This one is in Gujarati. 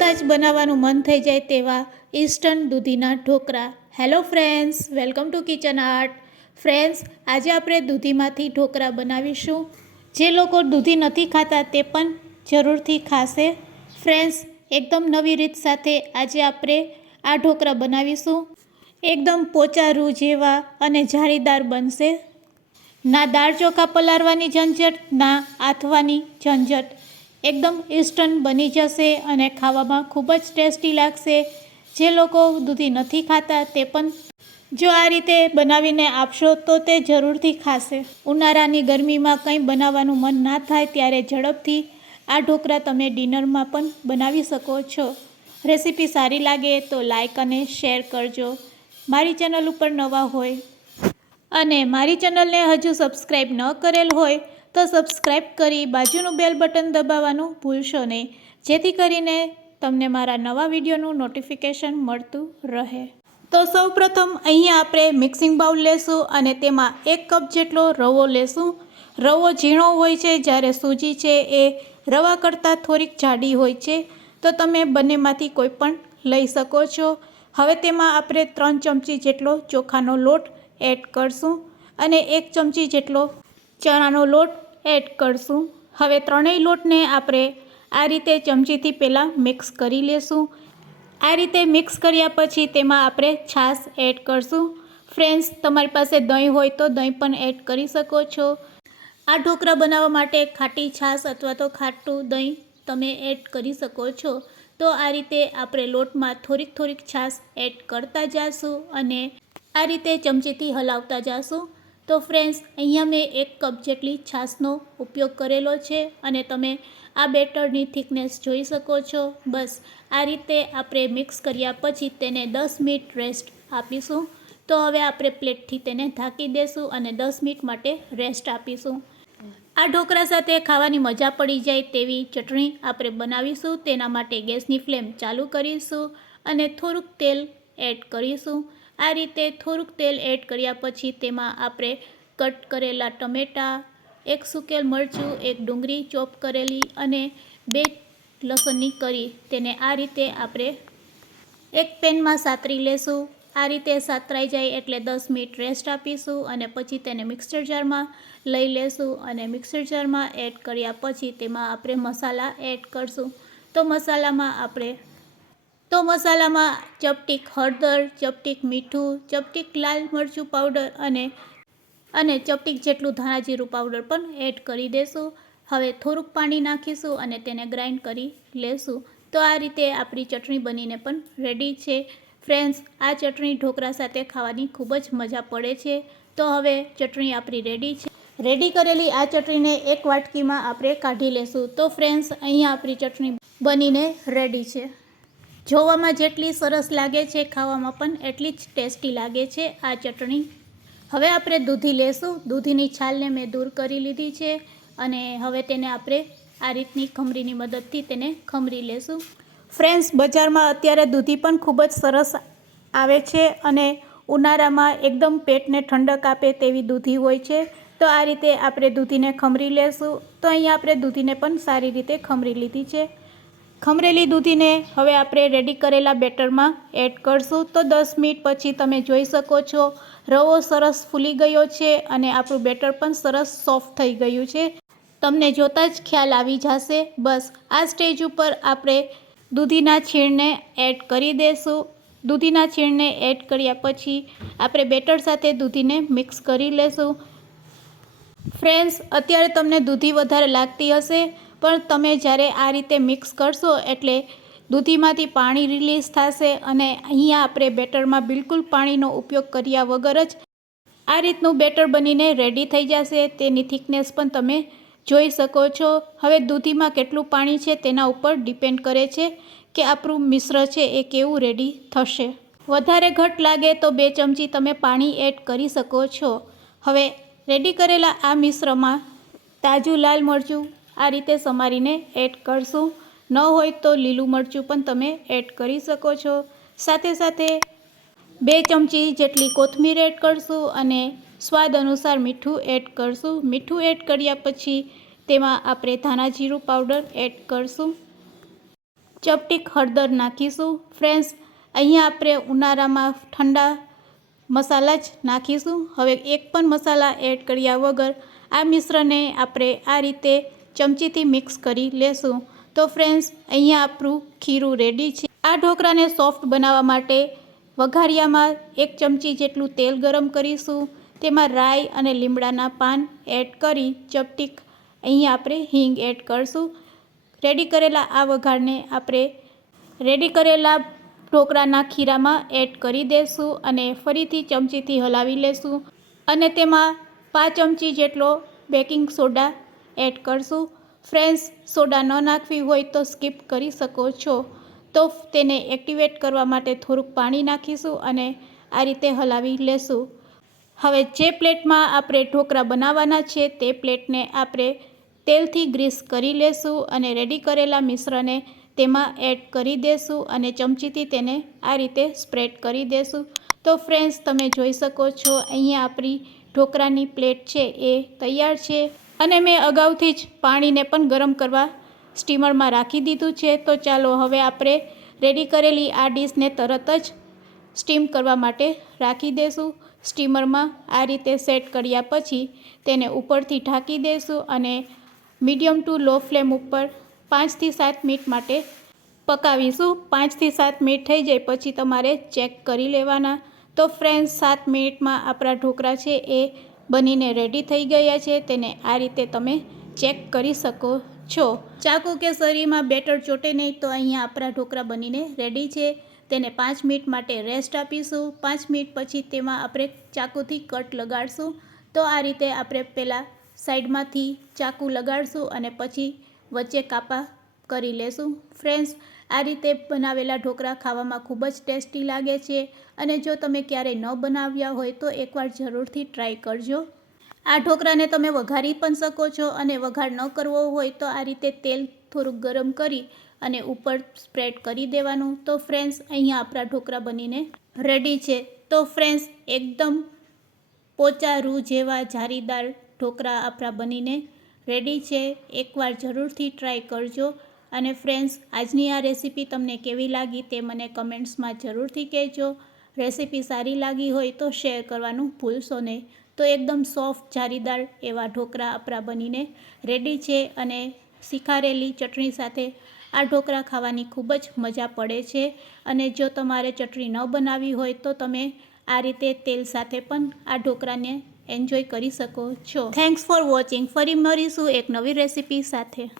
જોતાં જ બનાવવાનું મન થઈ જાય તેવા ઇન્સ્ટન્ટ દૂધીના dhokla hello friends welcome to Kitchen Art friends આજે આપણે દૂધીમાંથી ઢોકળા બનાવીશું. જે લોકો દૂધી નથી ખાતા તે પણ જરૂરથી ખાશે. ફ્રેન્ડ્સ એકદમ નવી રીત સાથે આજે આપણે આ ઢોકળા બનાવીશું. એકદમ પોચા રૂ જેવા અને જાળીદાર બનશે. ના દાળ ચોખા પલાળવાની ઝંઝટ, ના આથવાની ઝંઝટ. એકદમ ઇન્સ્ટન્ટ બની જશે અને ખાવામાં ખૂબ જ ટેસ્ટી લાગશે. જે લોકો દૂધી નથી ખાતા તે પણ જો આ રીતે બનાવીને આપશો તો તે જરૂરથી ખાશે. ઉનાળાની ગરમીમાં કંઈ બનાવવાનું મન ના થાય ત્યારે ઝડપથી આ ઢોકળા તમે ડિનરમાં પણ બનાવી શકો છો. રેસીપી સારી લાગે તો લાઇક અને શેર કરજો. મારી ચેનલ ઉપર નવા હોય અને મારી ચેનલને હજુ સબસ્ક્રાઈબ ન કરેલ હોય તો સબસ્ક્રાઈબ કરી બાજુનું બેલ બટન દબાવવાનું ભૂલશો નહીં. જેથી કરીને તમને મારા નવા વિડીયોનું નોટિફિકેશન મળતું રહે. તો સૌપ્રથમ અહીંયા આપણે મિક્સિંગ બાઉલ લેશું અને તેમાં એક કપ જેટલો રવો લેશું. રવો ઝીણો હોય છે, જ્યારે સૂજી છે એ રવા કરતાં થોડીક જાડી હોય છે. તો તમે બંનેમાંથી કોઈ પણ લઈ શકો છો. હવે તેમાં આપણે ત્રણ ચમચી જેટલો ચોખાનો લોટ એડ કરશું અને એક ચમચી જેટલો ચણાનો લોટ એડ કરશું. હવે ત્રણેય લોટને આપણે આ રીતે ચમચીથી પહેલાં મિક્સ કરી લેશું. આ રીતે મિક્સ કર્યા પછી તેમાં આપણે છાશ એડ કરશું. ફ્રેન્ડ્સ, તમારી પાસે દહીં હોય તો દહીં પણ એડ કરી શકો છો. આ ઢોકળા બનાવવા માટે ખાટી છાશ અથવા તો ખાટું દહીં તમે એડ કરી શકો છો. તો આ રીતે આપણે લોટમાં થોડીક થોડીક છાશ એડ કરતા જાશું અને આ રીતે ચમચીથી હલાવતા જાશું. તો ફ્રેન્ડ્સ અહીંયા મેં એક કપ જેટલી છાશનો ઉપયોગ કરેલો છે અને તમે આ બેટરની થિકનેસ જોઈ શકો છો. બસ, આ રીતે આપણે મિક્સ કર્યા પછી તેને દસ મિનિટ રેસ્ટ આપીશું. તો હવે આપણે પ્લેટથી તેને ઢાંકી દેશું અને દસ મિનિટ માટે રેસ્ટ આપીશું. આ ઢોકળા સાથે ખાવાની મજા પડી જાય તેવી ચટણી આપણે બનાવીશું. તેના માટે ગેસની ફ્લેમ ચાલુ કરીશું અને થોડુંક તેલ એડ કરીશું. આ રીતે થોડુંક તેલ એડ કર્યા પછી તેમાં આપણે કટ કરેલા ટમેટાં, એક સુકેલ મરચું, એક ડુંગળી ચોપ કરેલી અને બે લસણની કરી તેને આ રીતે આપણે એક પેનમાં સાતરી લેશું. આ રીતે સાતરાઈ જાય એટલે દસ મિનિટ રેસ્ટ આપીશું અને પછી તેને મિક્સર જારમાં લઈ લેશું અને મિક્સર જારમાં એડ કર્યા પછી તેમાં આપણે મસાલા એડ કરશું. તો મસાલામાં આપણે તો મસાલામાં ચપટીક હળદર, ચપટીક મીઠું, ચપટીક લાલ મરચું પાવડર અને અને ચપટીક જેટલું ધાણા જીરું પાવડર પણ એડ કરી દેશું. હવે થોડુંક પાણી નાખીશું અને તેને ગ્રાઇન્ડ કરી લેશું. તો આ રીતે આપણી ચટણી બનીને પણ રેડી છે. ફ્રેન્ડ્સ, આ ચટણી ઢોકળા સાથે ખાવાની ખૂબ જ મજા પડે છે. તો હવે ચટણી આપણી રેડી છે. રેડી કરેલી આ ચટણીને એક વાટકીમાં આપણે કાઢી લેશું. તો ફ્રેન્ડ્સ, અહીંયા આપણી ચટણી બનીને રેડી છે. જોવામાં જેટલી સરસ લાગે છે ખાવામાં પણ એટલી જ ટેસ્ટી લાગે છે આ ચટણી. હવે આપણે દૂધી લેશું. દૂધીની છાલને મેં દૂર કરી લીધી છે અને હવે તેને આપણે આ રીતની ખમરીની મદદથી તેને ખમરી લેશું. ફ્રેન્ડ્સ, બજારમાં અત્યારે દૂધી પણ ખૂબ જ સરસ આવે છે અને ઉનાળામાં એકદમ પેટને ઠંડક આપે તેવી દૂધી હોય છે. તો આ રીતે આપણે દૂધીને ખમરી લેશું. તો અહીંયા આપણે દૂધીને પણ સારી રીતે ખમરી લીધી છે. ખમરેલી દૂધીને હવે આપણે રેડી કરેલા બેટરમાં એડ કરશું. તો દસ મિનિટ પછી તમે જોઈ શકો છો, રવો સરસ ફૂલી ગયો છે અને આપણું બેટર પણ સરસ સોફ્ટ થઈ ગયું છે. તમને જોતાં જ ખ્યાલ આવી જશે. બસ, આ સ્ટેજ ઉપર આપણે દૂધીના છીણને એડ કરી દઈશું દૂધીના છીણને એડ કર્યા પછી આપણે બેટર સાથે દૂધીને મિક્સ કરી લેશું. ફ્રેન્ડ્સ અત્યારે તમને દૂધી વધારે લાગતી હશે. પણ તમે જ્યારે આ રીતે મિક્સ કરશો એટલે દૂધીમાંથી પાણી રિલીઝ થશે અને અહીંયા આપણે બેટરમાં બિલકુલ પાણીનો ઉપયોગ કર્યા વગર જ આ રીતનું બેટર બનીને રેડી થઈ જશે. તેની થિકનેસ પણ તમે જોઈ શકો છો. હવે દૂધીમાં કેટલું પાણી છે તેના ઉપર ડિપેન્ડ કરે છે કે આપણું મિશ્ર છે એ કેવું રેડી થશે. વધારે ઘટ લાગે તો બે ચમચી તમે પાણી એડ કરી શકો છો. હવે રેડી કરેલા આ મિશ્રમાં તાજું લાલ મરચું આ રીતે સમારીને એડ કરશું. ન હોય તો લીલું મરચું પણ તમે એડ કરી શકો છો. સાથે સાથે બે ચમચી જેટલી કોથમીર એડ કરશું અને સ્વાદ અનુસાર મીઠું એડ કરશું. મીઠું એડ કર્યા પછી તેમાં આપણે ધાણા જીરું પાવડર એડ કરશું. ચપટીક હળદર નાખીશું. ફ્રેન્ડ્સ અહીંયા આપણે ઉનાળામાં ઠંડા મસાલા જ નાખીશું. હવે એક પણ મસાલા એડ કર્યા વગર આ મિશ્રણને આપણે આ રીતે ચમચીથી મિક્સ કરી લેશું. તો ફ્રેન્ડ્સ અહીંયા આપણું ખીરું રેડી છે. આ ઢોકળાને સોફ્ટ બનાવવા માટે વઘારિયામાં એક ચમચી જેટલું તેલ ગરમ કરીશું. તેમાં રાઈ અને લીમડાના પાન એડ કરી ચપટીક અહીંયા આપણે હિંગ એડ કરશું. રેડી કરેલા આ વઘારને આપણે રેડી કરેલા ઢોકળાના ખીરામાં એડ કરી દઈશું અને ફરીથી ચમચીથી હલાવી લેશું. અને તેમાં પાંચ ચમચી જેટલો બેકિંગ સોડા એડ કરશું. ફ્રેન્ડ્સ, સોડા ન નાખવી હોય તો સ્કીપ કરી શકો છો. તો તેને એક્ટિવેટ કરવા માટે થોડુંક પાણી નાખીશું અને આ રીતે હલાવી લેશું. હવે જે પ્લેટમાં આપણે ઢોકળા બનાવવાના છે તે પ્લેટને આપણે તેલથી ગ્રીસ કરી લેશું અને રેડી કરેલા મિશ્રને તેમાં એડ કરી દેશું અને ચમચીથી તેને આ રીતે સ્પ્રેડ કરી દેશું. તો ફ્રેન્ડ્સ, તમે જોઈ શકો છો, અહીંયા આપણી ઢોકળાની પ્લેટ છે એ તૈયાર છે. અને મેં અગાઉથી જ પાણીને પણ ગરમ કરવા સ્ટીમરમાં રાખી દીધું છે. તો ચાલો હવે આપણે રેડી કરેલી આ ડીશને તરત જ સ્ટીમ કરવા માટે રાખી દઈશું સ્ટીમરમાં આ રીતે સેટ કર્યા પછી તેને ઉપરથી ઢાંકી દઈશું અને મીડિયમ ટુ લો ફ્લેમ ઉપર પાંચથી સાત મિનિટ માટે પકાવીશું. પાંચથી સાત મિનિટ થઈ જાય પછી તમારે ચેક કરી લેવાના. તો ફ્રેન્ડ્સ, સાત મિનિટમાં આપણા ઢોકળા છે એ બનીને રેડી થઈ ગયા છે, તેને આ રીતે તમે ચેક કરી શકો છો. ચાકુ કે શરીરમાં બેટર ચોટે નહીં તો અહીંયા આપણા ઢોકળા બનીને રેડી છે. તેને પાંચ મિનિટ માટે રેસ્ટ આપીશું. પાંચ મિનિટ પછી તેમાં આપણે ચાકુથી કટ લગાડશું. તો આ રીતે આપણે પહેલાં સાઈડમાંથી ચાકુ લગાડશું અને પછી વચ્ચે કાપા કરી લેશું. ફ્રેન્ડ્સ, આ રીતે બનાવેલા ઢોકળા ખાવામાં ખૂબ જ ટેસ્ટી લાગે છે અને જો તમે ક્યારેય ન બનાવ્યા હોય તો એકવાર જરૂરથી ટ્રાય કરજો. આ ઢોકળાને તમે વઘારી પણ શકો છો અને વઘાર ન કરવો હોય તો આ રીતે તેલ થોડુંક ગરમ કરી અને ઉપર સ્પ્રેડ કરી દેવાનું. તો ફ્રેન્ડ્સ, અહીંયા આપણા ઢોકળા બનીને રેડી છે. તો ફ્રેન્ડ્સ, એકદમ પોચા રૂ જેવા જારીદાર ઢોકળા આપણા બનીને રેડી છે. એકવાર જરૂરથી ટ્રાય કરજો. અને ફ્રેન્ડ્સ, આજની આ રેસીપી તમને કેવી લાગી તે મને કમેન્ટ્સમાં જરૂરથી કહેજો. રેસીપી સારી લાગી હોય તો શેર કરવાનું ભૂલશો નહીં. તો એકદમ સોફ્ટ જારીદાર એવા ઢોકળા આપણા બનીને રેડી છે અને શિખારેલી ચટણી સાથે આ ઢોકળા ખાવાની ખૂબ જ મજા પડે છે. અને જો તમારે ચટણી ન બનાવવી હોય તો તમે આ રીતે તેલ સાથે પણ આ ઢોકળાને એન્જોય કરી શકો છો. Thanks for watching. ફરી મળીશું એક નવી રેસીપી સાથે.